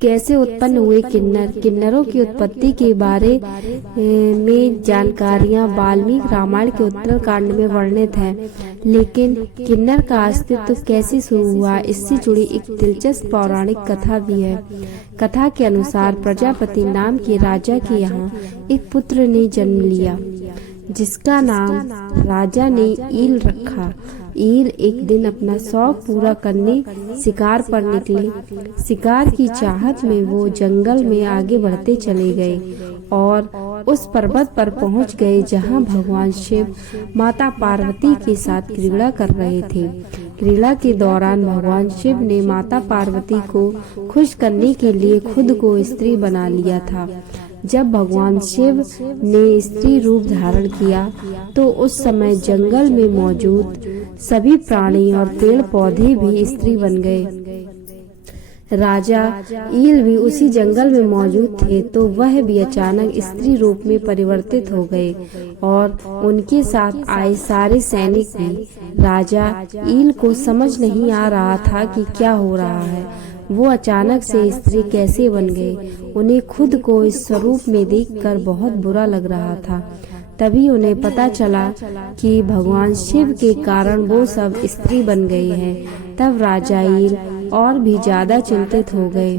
कैसे उत्पन्न हुए किन्नर। किन्नरों की उत्पत्ति के बारे में जानकारियां वाल्मीकि रामायण के उत्तरकांड में वर्णित है, लेकिन किन्नर का अस्तित्व कैसे शुरू हुआ, इससे जुड़ी एक दिलचस्प पौराणिक कथा भी है। कथा के अनुसार प्रजापति नाम के राजा के यहाँ एक पुत्र ने जन्म लिया, जिसका नाम राजा ने ईल रखा। ईल एक दिन अपना शौक पूरा करने शिकार पर निकले। शिकार की चाहत में वो जंगल में आगे बढ़ते चले गए और उस पर्वत पर पहुंच गए जहां भगवान शिव माता पार्वती के साथ क्रीड़ा कर रहे थे। क्रीड़ा के दौरान भगवान शिव ने माता पार्वती को खुश करने के लिए खुद को स्त्री बना लिया था। जब भगवान शिव ने स्त्री रूप धारण किया तो उस समय जंगल में मौजूद सभी प्राणी और पेड़ पौधे भी स्त्री बन गए। राजा ईल भी उसी जंगल में मौजूद थे, तो वह भी अचानक स्त्री रूप में परिवर्तित हो गए और उनके साथ आए सारे सैनिक भी। राजा ईल को समझ नहीं आ रहा था कि क्या हो रहा है। वो अचानक से स्त्री कैसे बन गए। उन्हें खुद को इस स्वरूप में देखकर बहुत बुरा लग रहा था। तभी उन्हें पता चला कि भगवान शिव के कारण वो सब स्त्री बन गए हैं। तब राजा ईल और भी ज्यादा चिंतित हो गए,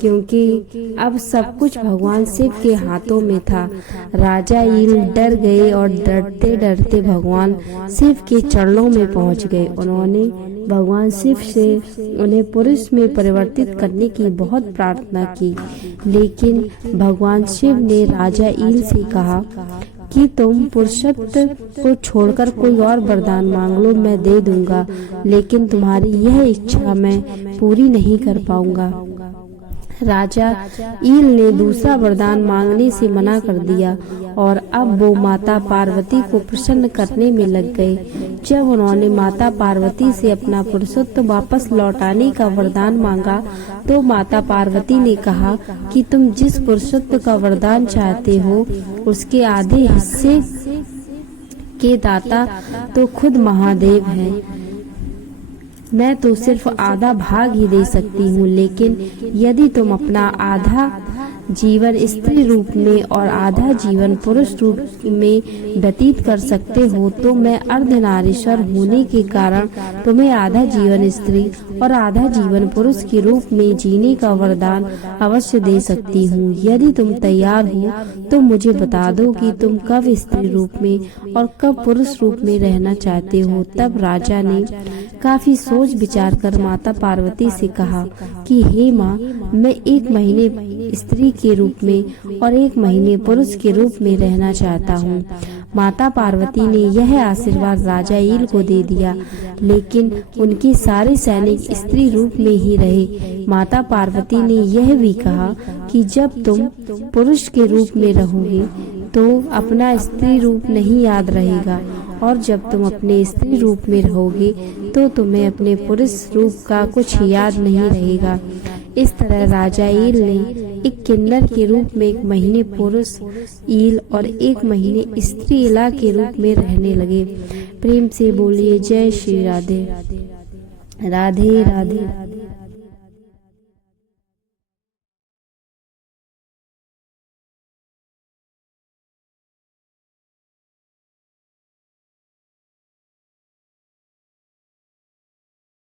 क्योंकि अब सब कुछ भगवान शिव के हाथों में था। राजा ईल डर गए और डरते डरते भगवान शिव के चरणों में पहुंच गए। उन्होंने भगवान शिव से उन्हें पुरुष में परिवर्तित करने की बहुत प्रार्थना की, लेकिन भगवान शिव ने राजा ईल से कहा कि तुम पुरुषत्व को छोड़कर कोई और वरदान मांग लो, मैं दे दूंगा, लेकिन तुम्हारी यह इच्छा मैं पूरी नहीं कर पाऊंगा। राजा ईल ने दूसरा वरदान मांगने से मना कर दिया और अब वो माता पार्वती को प्रसन्न करने में लग गए। जब उन्होंने माता पार्वती से अपना पुरुषत्व वापस लौटाने का वरदान मांगा तो माता पार्वती ने कहा कि तुम जिस पुरुषत्व का वरदान चाहते हो उसके आधे हिस्से के दाता तो खुद महादेव हैं। मैं तो सिर्फ आधा भाग ही दे सकती हूँ, लेकिन यदि तुम अपना आधा जीवन स्त्री रूप में और आधा जीवन पुरुष रूप में व्यतीत कर सकते हो तो मैं अर्धनारीश्वर होने के कारण तुम्हें आधा जीवन स्त्री और आधा जीवन पुरुष के रूप में जीने का वरदान अवश्य दे सकती हूँ। यदि तुम तैयार हो तो मुझे बता दो कि तुम कब स्त्री रूप में और कब पुरुष रूप में रहना चाहते हो। तब राजा ने काफी सोच विचार कर माता पार्वती से कहा कि हे माँ, मैं 1 महीने स्त्री के रूप में और 1 महीने पुरुष के रूप में रहना चाहता हूँ। माता पार्वती ने यह आशीर्वाद राजा ईल को दे दिया, लेकिन उनके सारे सैनिक स्त्री रूप में ही रहे। माता पार्वती ने यह भी कहा कि जब तुम पुरुष के रूप में रहोगे तो अपना स्त्री रूप नहीं याद रहेगा, और जब तुम अपने स्त्री रूप में रहोगे तो तुम्हें अपने पुरुष रूप का कुछ याद नहीं रहेगा। इस तरह राजा ईल ने एक किन्नर के रूप में 1 महीने पुरुष ईल और 1 महीने स्त्री इला के रूप में रहने लगे। प्रेम से बोलिए जय श्री राधे राधे राधे।